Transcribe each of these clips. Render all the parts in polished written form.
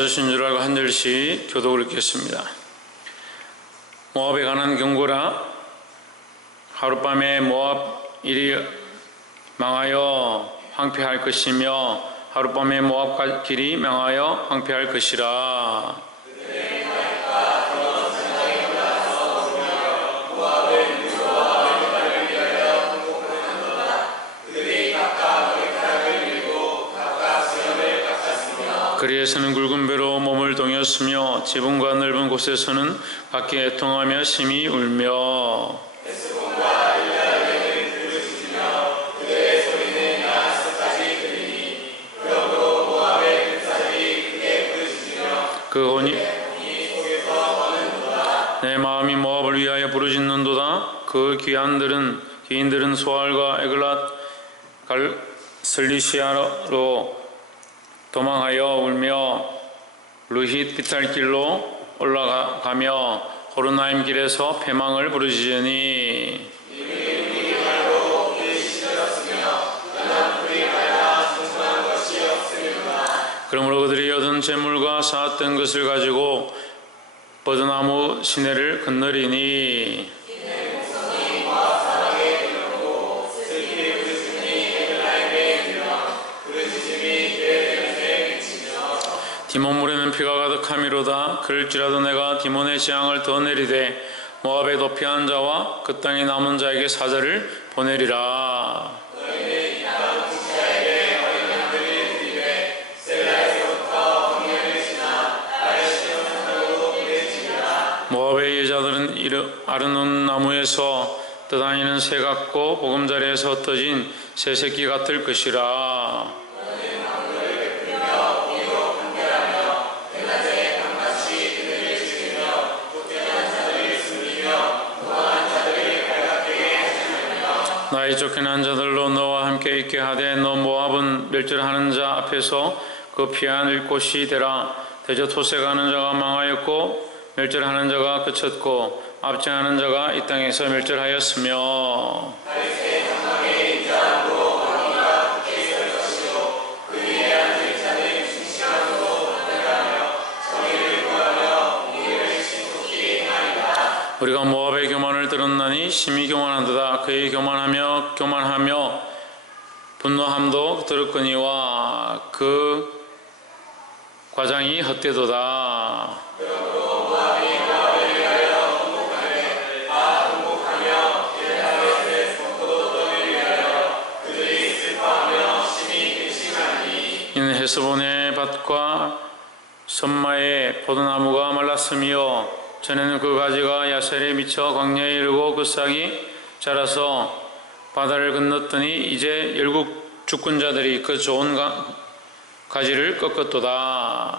찾으신 줄 알고 한 절씩 교독을 읽겠습니다. 모압에 관한 경고라. 하룻밤에 모압 일이 망하여 황폐할 것이며 하룻밤에 모압 길이 망하여 황폐할 것이라. 거리에서는 굵은 배로 몸을 동였으며 지붕과 넓은 곳에서는 각기 애통하며 심히 울며 그 혼이 내 마음이 모압을 위하여 부르짖는도다. 그 귀인들은 소알과 에글랏 갈슬리시아로 도망하여 울며 루힛 비탈길로 올라가며 호르나임 길에서 패망을 부르짖으니 그러므로 그들이 얻은 재물과 쌓았던 것을 가지고 버드나무 시내를 건너리니 디몬물에는 피가 가득함이로다. 그럴지라도 내가 디몬의 재앙을 더 내리되 모압에 도피한 자와 그 땅에 남은 자에게 사자를 보내리라. 모압의 여자들은 아르논 나무에서 떠다니는 새 같고 보금자리에서 흩어진 새 새끼 같을 것이라. 나이 쫓겨난 자들로 너와 함께 있게 하되 너 모압은 멸절하는 자 앞에서 그 피한 일꽃이 되라. 대저 토색하는 자가 망하였고 멸절하는 자가 그쳤고 압제하는 자가 이 땅에서 멸절하였으며 우리가 모압의 교만을 들었나니 심히 교만하도다. 그의 교만하며 분노함도 들었거니와 그 과장이 헛되도다. 이는 헤스본의 밭과 선마의 포도나무가 말랐으며 전에는 그 가지가 야셀에 미쳐 광야에 이르고 그 싹이 자라서 바다를 건넜더니 이제 열국 주권자들이 그 좋은 가지를 꺾었도다.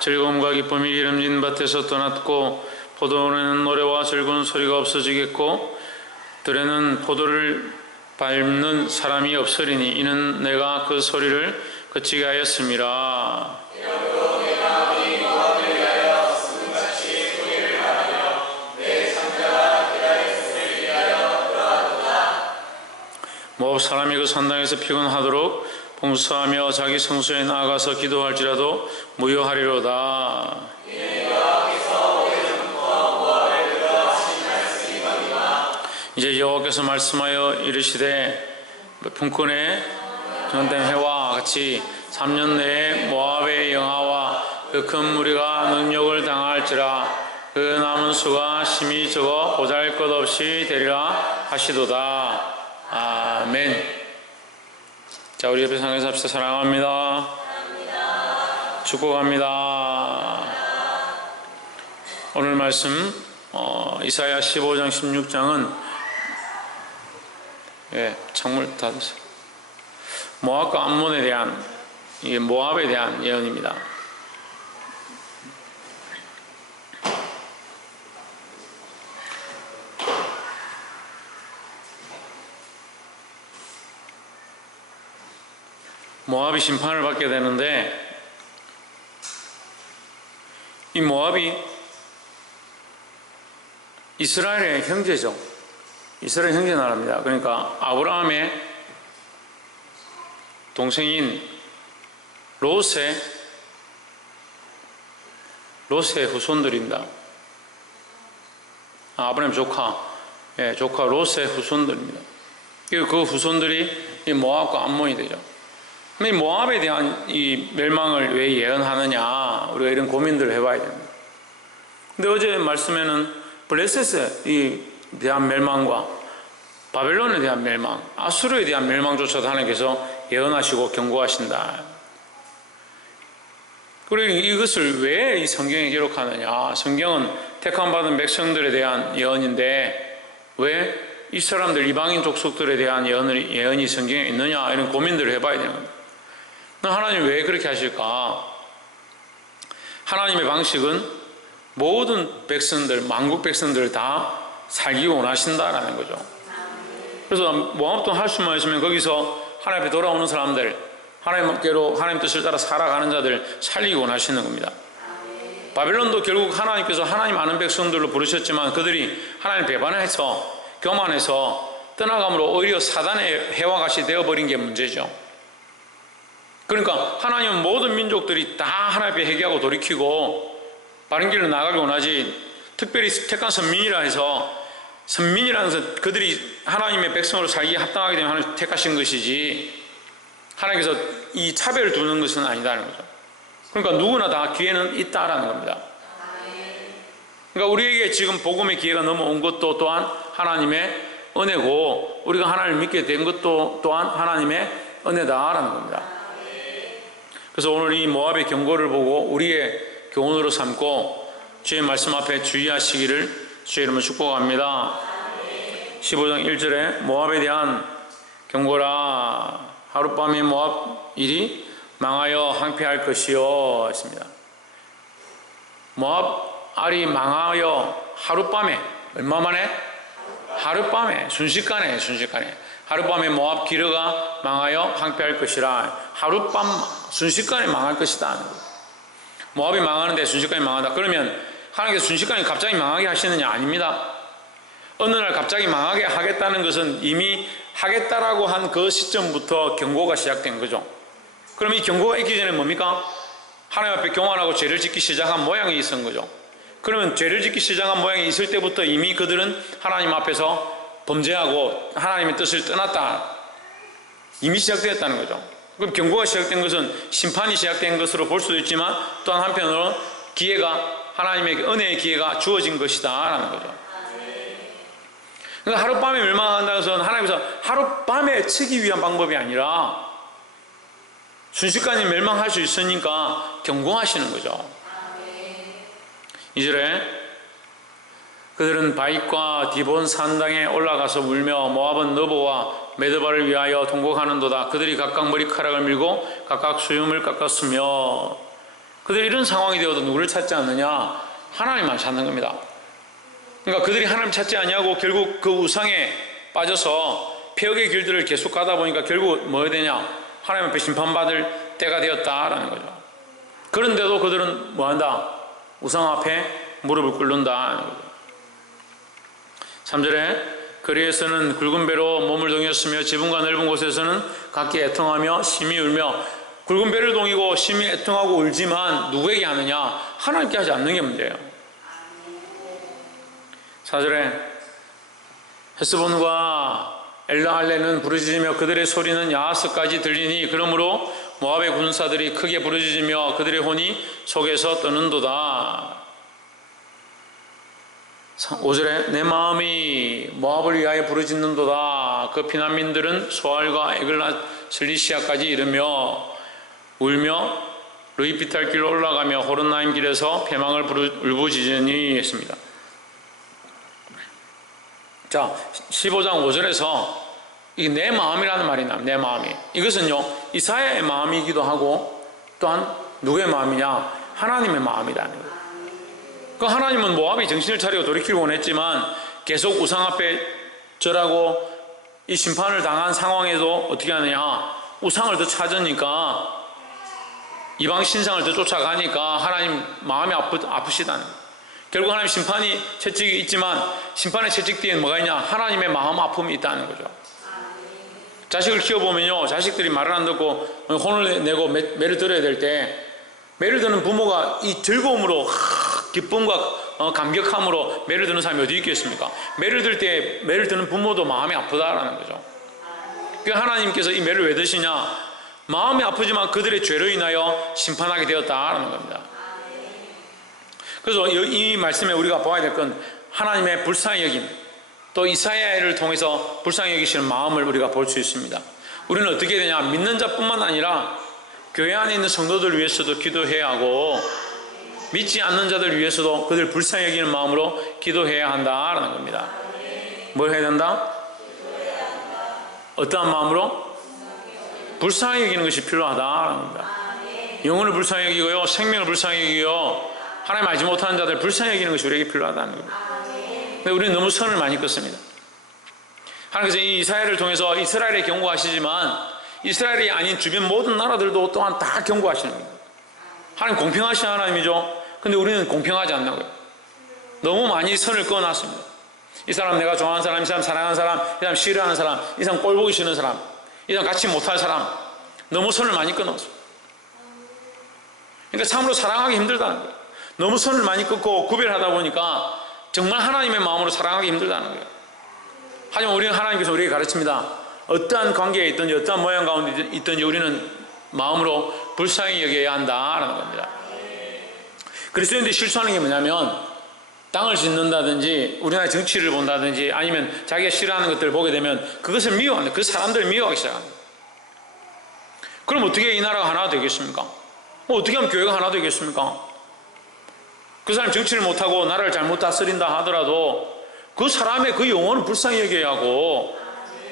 즐거움과 기쁨이 기름진 밭에서 떠났고 포도원에는 노래와 즐거운 소리가 없어지겠고 들에는 포도를 밟는 사람이 없으리니 이는 내가 그 소리를 그치게 하였음이라. 모압 사람이 그 산당에서 피곤하도록 봉사하며 자기 성소에 나아가서 기도할지라도 무효하리로다. 이제 여호와께서 말씀하여 이르시되 품꾼의 전된 해와 같이 3년 내에 모압의 영하와 그 큰 무리가 능력을 당할지라. 그 남은 수가 심히 적어 보잘것없이 되리라 하시도다. 아멘. 자, 우리 옆에 상에서 합시다. 사랑합니다. 축복합니다. 오늘 말씀 이사야 15장 16장은 창문 닫으세요. 모압과 암몬에 대한 모압에 대한 예언입니다. 모압이 심판을 받게 되는데 이 모압이 이스라엘의 형제죠. 이스라엘 형제 나라입니다. 그러니까 아브라함의 동생인 롯의 후손들입니다. 아브라함 조카 롯의 후손들입니다. 그 후손들이 이 모압과 암몬이 되죠. 이 모압에 대한 이 멸망을 왜 예언하느냐, 우리가 이런 고민들을 해봐야 됩니다. 근데 어제 말씀에는 블레셋에 대한 멸망과 바벨론에 대한 멸망, 아수르에 대한 멸망조차도 하나님께서 예언하시고 경고하신다. 그리고 이것을 왜 이 성경에 기록하느냐? 성경은 택함받은 백성들에 대한 예언인데 왜 이 사람들 이방인 족속들에 대한 예언이 성경에 있느냐, 이런 고민들을 해봐야 되는 겁니다. 하나님 왜 그렇게 하실까? 하나님의 방식은 모든 백성들, 만국 백성들을 다 살기 원하신다라는 거죠. 그래서 모압도 할 수만 있으면 거기서 하나님 앞에 돌아오는 사람들, 하나님께로 하나님 뜻을 따라 살아가는 자들 살리기 원하시는 겁니다. 바벨론도 결국 하나님께서 하나님 아는 백성들로 부르셨지만 그들이 하나님 배반해서 교만해서 떠나감으로 오히려 사단의 해와 같이 되어버린 게 문제죠. 그러니까 하나님은 모든 민족들이 다 하나님 앞에 회개하고 돌이키고 바른 길로 나가길 원하지, 특별히 택한 선민이라 해서 선민이라는 것은 그들이 하나님의 백성으로 살기에 합당하게 되면 하나님 택하신 것이지 하나님께서 이 차별을 두는 것은 아니다는 거죠. 그러니까 누구나 다 기회는 있다라는 겁니다. 그러니까 우리에게 지금 복음의 기회가 넘어온 것도 또한 하나님의 은혜고 우리가 하나님을 믿게 된 것도 또한 하나님의 은혜다라는 겁니다. 그래서 오늘 이 모압의 경고를 보고 우리의 교훈으로 삼고 주의 말씀 앞에 주의하시기를 주의 이름으로 축복합니다. 15장 1절에 모압에 대한 경고라. 하룻밤에 모압 일이 망하여 항폐할 것이요 했습니다. 모압 알이 망하여 하룻밤에, 얼마 만에? 하룻밤에, 순식간에 하룻밤에 모압 기르가 망하여 항폐할 것이라. 하룻밤 순식간에 망할 것이다. 모압이 망하는데 순식간에 망한다. 그러면 하나님께서 순식간에 갑자기 망하게 하시느냐? 아닙니다. 어느 날 갑자기 망하게 하겠다는 것은 이미 하겠다라고 한 그 시점부터 경고가 시작된 거죠. 그럼 이 경고가 있기 전에 뭡니까? 하나님 앞에 교만하고 죄를 짓기 시작한 모양이 있은 거죠. 그러면 죄를 짓기 시작한 모양이 있을 때부터 이미 그들은 하나님 앞에서 범죄하고 하나님의 뜻을 떠났다. 이미 시작되었다는 거죠. 그럼 경고가 시작된 것은 심판이 시작된 것으로 볼 수도 있지만 또한 한편으로 기회가, 하나님의 은혜의 기회가 주어진 것이다 라는 거죠. 그러니까 하룻밤에 멸망한다는 것은 하나님께서 하룻밤에 치기 위한 방법이 아니라 순식간에 멸망할 수 있으니까 경고하시는 거죠. 2절에 그들은 바익과 디본 산당에 올라가서 울며 모압은 너보와 메드바를 위하여 통곡하는도다. 그들이 각각 머리카락을 밀고 각각 수염을 깎았으며. 그들이 이런 상황이 되어도 누구를 찾지 않느냐? 하나님만 찾는 겁니다. 그러니까 그들이 하나님 찾지 않냐고 결국 그 우상에 빠져서 폐역의 길들을 계속 가다 보니까 결국 뭐 해야 되냐? 하나님 앞에 심판받을 때가 되었다라는 거죠. 그런데도 그들은 뭐 한다? 우상 앞에 무릎을 꿇는다는 거죠. 3절에 거리에서는 굵은 배로 몸을 동였으며 지붕과 넓은 곳에서는 각기 애통하며 심히 울며. 굵은 배를 동이고 심히 애통하고 울지만 누구에게 하느냐? 하나님께 하지 않는 게 문제예요. 4절에 헤스본과 엘라할레는 부르짖으며 그들의 소리는 야하스까지 들리니 그러므로 모압의 군사들이 크게 부르짖으며 그들의 혼이 속에서 떠는도다. 5절에 내 마음이 모압을 위하여 부르짖는도다. 그 피난민들은 소알과 에글라 슬리시아까지 이르며 울며 루이피탈 길로 올라가며 호론나임 길에서 패망을 울부짖으니 했습니다. 자, 15장 5절에서 이게 내 마음이라는 말이 나옵니다. 내 마음이. 이것은요, 이사야의 마음이기도 하고 또한 누구의 마음이냐? 하나님의 마음이라는 거예요. 그 하나님은 모압이 정신을 차리고 돌이키길 원했지만 계속 우상 앞에 절하고 이 심판을 당한 상황에도 어떻게 하느냐? 우상을 더 찾으니까 이방 신상을 더 쫓아가니까 하나님 마음이 아프시다는 거예요. 결국 하나님 심판이 채찍이 있지만 심판의 채찍 뒤에 뭐가 있냐? 하나님의 마음 아픔이 있다는 거죠. 자식을 키워보면요, 자식들이 말을 안 듣고 혼을 내고 매를 들어야 될 때 매를 드는 부모가 이 즐거움으로 기쁨과 감격함으로 매를 드는 사람이 어디 있겠습니까? 매를 들 때 매를 드는 부모도 마음이 아프다라는 거죠. 그러니까 하나님께서 이 매를 왜 드시냐? 마음이 아프지만 그들의 죄로 인하여 심판하게 되었다라는 겁니다. 그래서 이 말씀에 우리가 봐야 될 건 하나님의 불쌍히 여김, 또 이사야를 통해서 불쌍히 여기시는 마음을 우리가 볼 수 있습니다. 우리는 어떻게 되냐? 믿는 자뿐만 아니라 교회 안에 있는 성도들 위해서도 기도해야 하고 믿지 않는 자들 위해서도 그들 불쌍히 여기는 마음으로 기도해야 한다라는 겁니다. 뭘 해야 된다? 어떠한 마음으로? 불쌍히 여기는 것이 필요하다라는 겁니다. 영혼을 불쌍히 여기고요, 생명을 불쌍히 여기고요, 하나님 알지 못하는 자들 불쌍히 여기는 것이 우리에게 필요하다는 겁니다. 근데 우리는 너무 선을 많이 긋습니다. 하나님께서 이 이스라엘을 통해서 이스라엘에 경고하시지만 이스라엘이 아닌 주변 모든 나라들도 또한 다 경고하시는 겁니다. 하나님 공평하신 하나님이죠. 근데 우리는 공평하지 않는 거예요. 너무 많이 선을 그어놨습니다. 이 사람 내가 좋아하는 사람, 이 사람 사랑하는 사람, 이 사람 싫어하는 사람, 이 사람 꼴 보기 싫은 사람, 이 사람 같이 못할 사람, 너무 선을 많이 끊었어요. 그러니까 참으로 사랑하기 힘들다는 거예요. 너무 선을 많이 끊고 구별하다 보니까 정말 하나님의 마음으로 사랑하기 힘들다는 거예요. 하지만 우리는 하나님께서 우리에게 가르칩니다. 어떠한 관계에 있든지 어떠한 모양 가운데 있든지 우리는 마음으로 불쌍히 여겨야 한다라는 겁니다. 그리스도인들이 실수하는 게 뭐냐면 땅을 짓는다든지 우리나라의 정치를 본다든지 아니면 자기가 싫어하는 것들을 보게 되면 그것을 미워한다. 그 사람들을 미워하기 시작합니다. 그럼 어떻게 이 나라가 하나 되겠습니까? 어떻게 하면 교회가 하나 되겠습니까? 그 사람이 정치를 못하고 나라를 잘못 다스린다 하더라도 그 사람의 그 영혼을 불쌍히 여겨야 하고,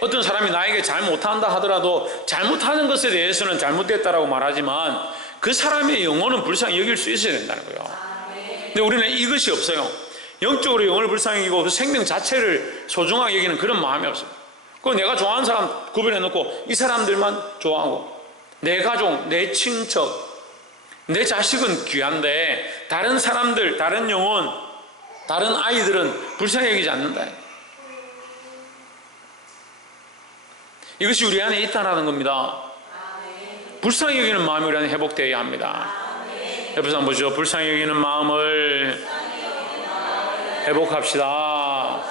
어떤 사람이 나에게 잘못한다 하더라도 잘못하는 것에 대해서는 잘못됐다라고 말하지만 그 사람의 영혼은 불쌍히 여길 수 있어야 된다는 거예요. 근데 우리는 이것이 없어요. 영적으로 영혼을 불쌍히 여기고 그 생명 자체를 소중하게 여기는 그런 마음이 없어요. 그거 내가 좋아하는 사람 구별해놓고 이 사람들만 좋아하고, 내 가족, 내 친척, 내 자식은 귀한데 다른 사람들, 다른 영혼, 다른 아이들은 불쌍히 여기지 않는다. 이것이 우리 안에 있다는 겁니다. 불쌍히 여기는 마음이 우리 안에 회복되어야 합니다. 옆에서 한번 보시죠. 불쌍히 여기는 마음을 회복합시다.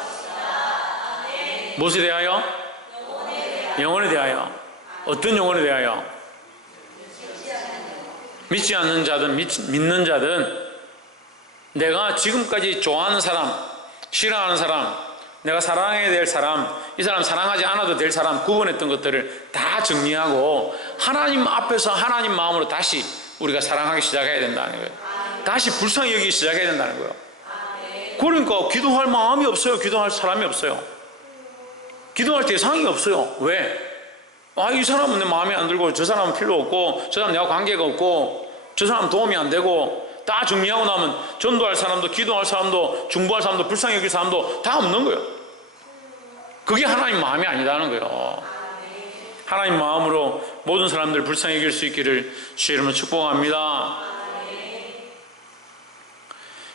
무엇에 대하여? 영혼에 대하여. 어떤 영혼에 대하여? 믿지 않는 자든 믿는 자든 내가 지금까지 좋아하는 사람, 싫어하는 사람, 내가 사랑해야 될 사람, 이 사람 사랑하지 않아도 될 사람 구분했던 것들을 다 정리하고 하나님 앞에서 하나님 마음으로 다시 우리가 사랑하기 시작해야 된다는 거예요. 다시 불쌍히 여기기 시작해야 된다는 거예요. 그러니까 기도할 마음이 없어요. 기도할 사람이 없어요. 기도할 대상이 없어요. 왜? 이 사람은 내 마음에 안 들고, 저 사람은 필요 없고, 저 사람 내가 관계가 없고, 저 사람 도움이 안 되고, 다 정리하고 나면 전도할 사람도, 기도할 사람도, 중보할 사람도, 불쌍히 여길 사람도 다 없는 거예요. 그게 하나님 마음이 아니라는 거예요. 하나님 마음으로 모든 사람들 불쌍히 여길 수 있기를 주의 이름으로 축복합니다.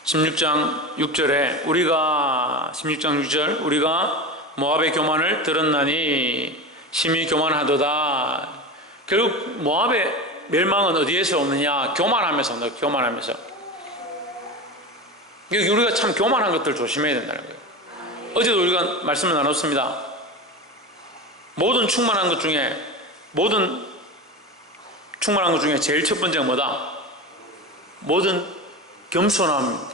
16장 6절에 우리가 16장 6절 우리가 모압의 교만을 들었나니 심히 교만하도다. 결국 모압의 멸망은 어디에서 오느냐? 교만하면서 온다. 교만하면서. 우리가 참 교만한 것들 조심해야 된다는 거예요. 어제도 우리가 말씀을 나눴습니다. 모든 충만한 것 중에 제일 첫 번째가 뭐다? 모든 겸손함.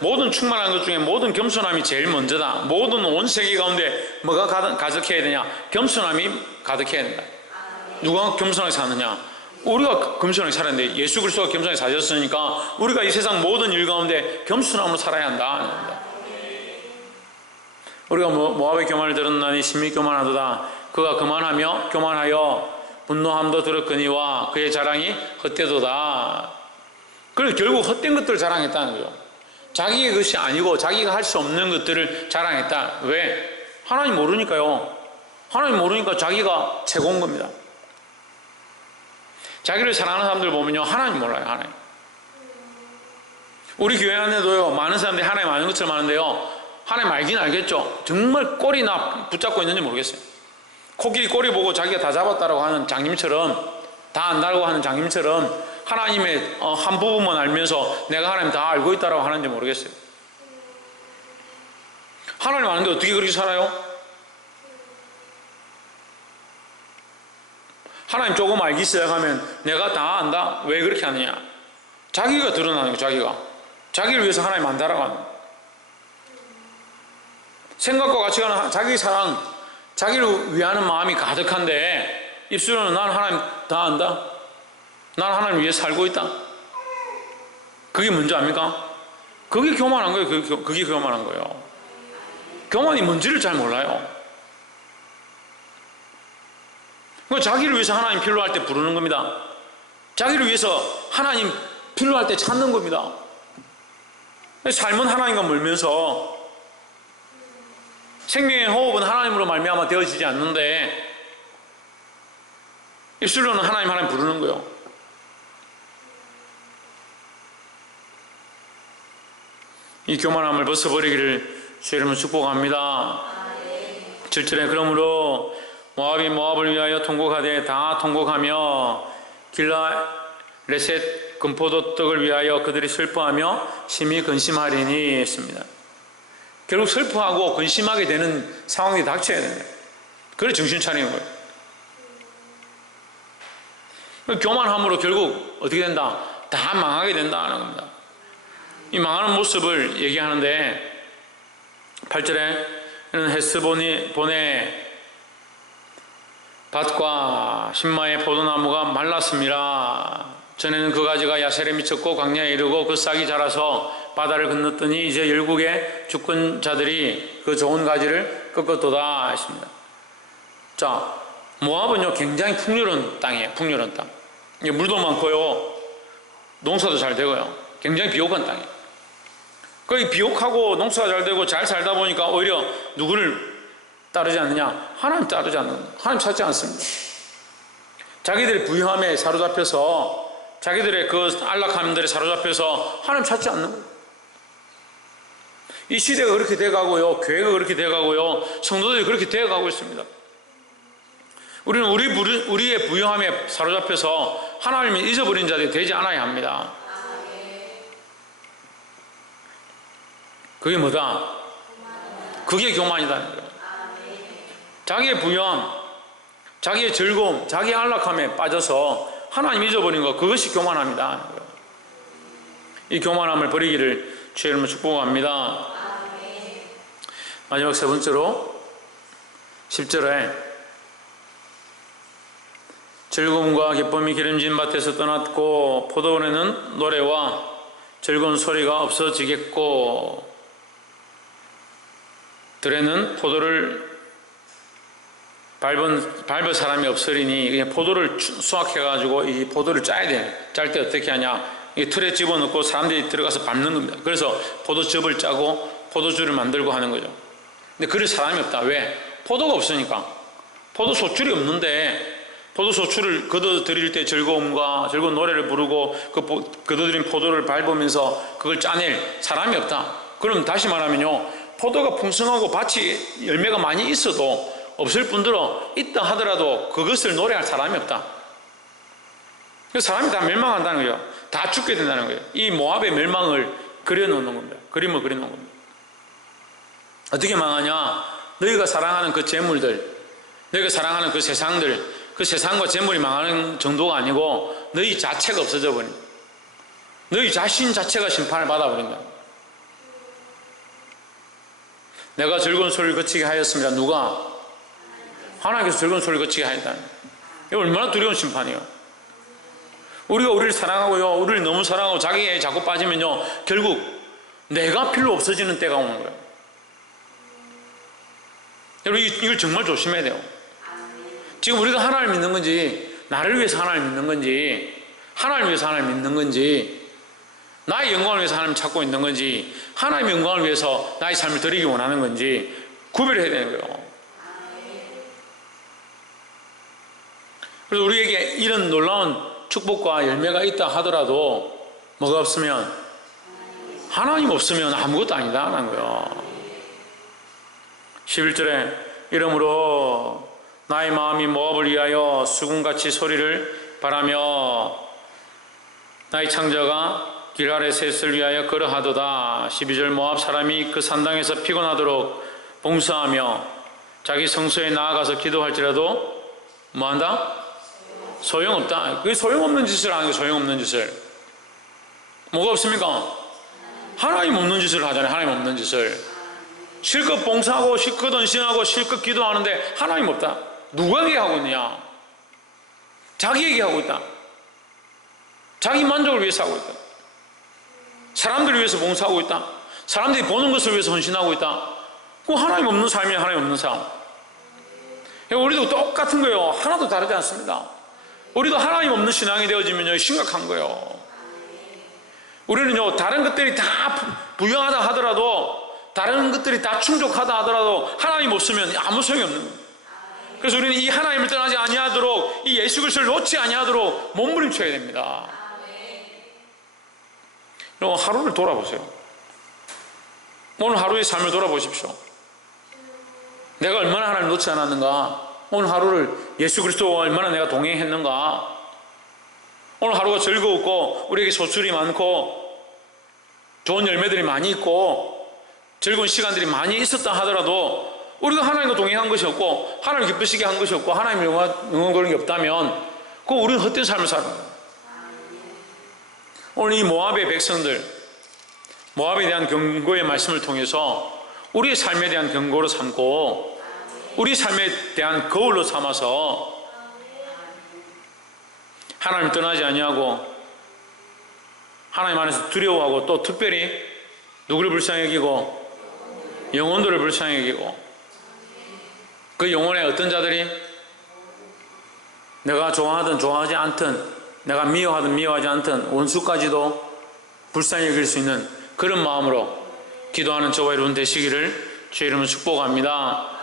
모든 충만한 것 중에 모든 겸손함이 제일 먼저다. 모든 온 세계 가운데 뭐가 가득해야 되냐? 겸손함이 가득해야 된다. 누가 겸손하게 사느냐? 우리가 겸손하게 살았는데 예수 그리스도가 겸손하게 사셨으니까 우리가 이 세상 모든 일 가운데 겸손함으로 살아야 한다. 우리가 모압의 교만을 들었나니 심히 교만하도다. 그가 교만하여 분노함도 들었거니와 그의 자랑이 헛되도다. 그래서 결국 헛된 것들을 자랑했다는 거죠. 자기의 것이 아니고 자기가 할 수 없는 것들을 자랑했다. 왜? 하나님 모르니까요. 하나님 모르니까 자기가 최고인 겁니다. 자기를 사랑하는 사람들 보면요, 하나님 몰라요. 하나님. 우리 교회 안에도요, 많은 사람들이 하나님 아는 것처럼 아는데요, 하나님 알긴 알겠죠. 정말 꼬리나 붙잡고 있는지 모르겠어요. 코끼리 꼬리 보고 자기가 다 잡았다라고 하는 장님처럼, 다 안다고 하는 장님처럼 하나님의 한 부분만 알면서 내가 하나님 다 알고 있다라고 하는지 모르겠어요. 하나님 아는데 어떻게 그렇게 살아요? 하나님 조금 알기 시작하면 내가 다 안다? 왜 그렇게 하느냐? 자기가 드러나는 거예요. 자기를 위해서 하나님 안다라고 하는 거예요. 생각과 가치관은 자기 사랑, 자기를 위하는 마음이 가득한데 입술로는 난 하나님 다 안다? 난 하나님 위해 살고 있다? 그게 뭔지 압니까? 그게 교만한 거예요. 그게 교만한 거예요. 교만이 뭔지를 잘 몰라요. 자기를 위해서 하나님 필요할 때 부르는 겁니다. 자기를 위해서 하나님 필요할 때 찾는 겁니다. 삶은 하나님과 멀면서 생명의 호흡은 하나님으로 말미암아 되어지지 않는데 입술로는 하나님 부르는 거예요. 이 교만함을 벗어버리기를 주 이름으로 축복합니다. 7절에 그러므로 모압이 모압을 위하여 통곡하되 다 통곡하며 길라레셋 금포도 떡을 위하여 그들이 슬퍼하며 심히 근심하리니 했습니다. 결국 슬퍼하고 근심하게 되는 상황이 닥쳐야 됩니다. 그래 정신 차리는 거예요. 교만함으로 결국 어떻게 된다? 다 망하게 된다는 겁니다. 이 망하는 모습을 얘기하는데 8절에는 헤스본의 밭과 신마의 포도나무가 말랐습니다. 전에는 그 가지가 야셀에 미쳤고 광야에 이르고 그 싹이 자라서 바다를 건넜더니 이제 열국의 주권자들이 그 좋은 가지를 꺾었도다 했습니다. 자, 모압은요 굉장히 풍요로운 땅이에요. 풍요로운 땅. 물도 많고요, 농사도 잘 되고요, 굉장히 비옥한 땅이에요. 거기 비옥하고 농사가 잘 되고 잘 살다 보니까 오히려 누구를 따르지 않느냐? 하나님 따르지 않는다. 하나님 찾지 않습니다. 자기들의 부유함에 사로잡혀서, 자기들의 그 안락함들에 사로잡혀서 하나님 찾지 않는 거예요. 이 시대가 그렇게 돼가고요, 교회가 그렇게 돼가고요, 성도들이 그렇게 돼가고 있습니다. 우리는 우리의 부유함에 사로잡혀서 하나님을 잊어버린 자들이 되지 않아야 합니다. 그게 뭐다? 그게 교만이다는 거예요. 자기의 부유함, 자기의 즐거움, 자기의 안락함에 빠져서 하나님 잊어버린 것, 그것이 교만함이다. 이 교만함을 버리기를 주의 이름으로 축복합니다. 마지막 세 번째로 10절에 즐거움과 기쁨이 기름진 밭에서 떠났고 포도원에는 노래와 즐거운 소리가 없어지겠고 들에는 포도를 밟을 사람이 없으리니, 그냥 포도를 수확해가지고 이 포도를 짜야 돼. 짤 때 어떻게 하냐? 이 틀에 집어넣고 사람들이 들어가서 밟는 겁니다. 그래서 포도즙을 짜고 포도주를 만들고 하는 거죠. 근데 그럴 사람이 없다. 왜? 포도가 없으니까. 포도 소출이 없는데 포도 소출을 걷어들일 때 즐거움과 즐거운 노래를 부르고 그 걷어들인 포도를 밟으면서 그걸 짜낼 사람이 없다. 그럼 다시 말하면요, 포도가 풍성하고 밭이 열매가 많이 있어도 없을 뿐더러 있다 하더라도 그것을 노래할 사람이 없다. 그래서 사람이 다 멸망한다는 거예요. 다 죽게 된다는 거예요. 이 모압의 멸망을 그려놓는 겁니다. 그림을 그려놓는 겁니다. 어떻게 망하냐? 너희가 사랑하는 그 재물들, 너희가 사랑하는 그 세상들, 그 세상과 재물이 망하는 정도가 아니고 너희 자체가 없어져 버린다. 너희 자신 자체가 심판을 받아버린다. 내가 즐거운 소리를 거치게 하였습니다. 누가? 하나님께서 즐거운 소리를 거치게 하였다. 이거 얼마나 두려운 심판이에요. 우리가 우리를 사랑하고요, 우리를 너무 사랑하고 자기에 자꾸 빠지면요, 결국 내가 필요 없어지는 때가 오는 거예요. 여러분, 이걸 정말 조심해야 돼요. 지금 우리가 하나님을 믿는 건지, 나를 위해서 하나님을 믿는 건지, 하나님을 위해서 하나님을 믿는 건지, 나의 영광을 위해서 하나님을 찾고 있는 건지, 하나님의 영광을 위해서 나의 삶을 드리기 원하는 건지 구별해야 되는 거예요. 그래서 우리에게 이런 놀라운 축복과 열매가 있다 하더라도 뭐가 없으면, 하나님 없으면 아무것도 아니다 하는 거예요. 11절에 이러므로 나의 마음이 모압을 위하여 수금같이 소리를 바라며 나의 창자가 길갈의 셋을 위하여 걸어하도다. 12절 모압 사람이 그 산당에서 피곤하도록 봉사하며 자기 성소에 나아가서 기도할지라도 뭐한다? 소용없다. 그게 소용없는 짓을 하는 게 소용없는 짓을. 뭐가 없습니까? 하나님 없는 짓을 하잖아요. 하나님 없는 짓을. 실컷 봉사하고 실컷 헌신하고 실컷 기도하는데 하나님 없다. 누구에게 하고 있느냐? 자기에게 하고 있다. 자기 만족을 위해서 하고 있다. 사람들을 위해서 봉사하고 있다. 사람들이 보는 것을 위해서 헌신하고 있다. 그 하나님 없는 삶이야. 하나님 없는 삶. 우리도 똑같은 거예요. 하나도 다르지 않습니다. 우리도 하나님 없는 신앙이 되어지면 심각한 거예요. 우리는요, 다른 것들이 다 부유하다 하더라도, 다른 것들이 다 충족하다 하더라도 하나님 없으면 아무 소용이 없는 거예요. 그래서 우리는 이 하나님을 떠나지 아니하도록, 이 예수 그리스도를 놓지 아니하도록 몸부림쳐야 됩니다. 여러분, 하루를 돌아보세요. 오늘 하루의 삶을 돌아보십시오. 내가 얼마나 하나님을 놓지 않았는가? 오늘 하루를 예수 그리스도와 얼마나 내가 동행했는가? 오늘 하루가 즐거웠고 우리에게 소출이 많고 좋은 열매들이 많이 있고 즐거운 시간들이 많이 있었다 하더라도 우리가 하나님과 동행한 것이 없고 하나님을 기쁘시게 한 것이 없고 하나님을 영원 거는 게 없다면 그거 우리는 헛된 삶을 사는 거예요. 오늘 이 모압의 백성들, 모압에 대한 경고의 말씀을 통해서 우리의 삶에 대한 경고로 삼고 우리 삶에 대한 거울로 삼아서 하나님을 떠나지 아니하고 하나님 안에서 두려워하고 또 특별히 누구를 불쌍히 여기고 영혼들을 불쌍히 여기고 그 영혼의 어떤 자들이 내가 좋아하든 좋아하지 않든 내가 미워하든 미워하지 않든 원수까지도 불쌍히 여길 수 있는 그런 마음으로 기도하는 저와 여러분 되시기를 주의 이름으로 축복합니다.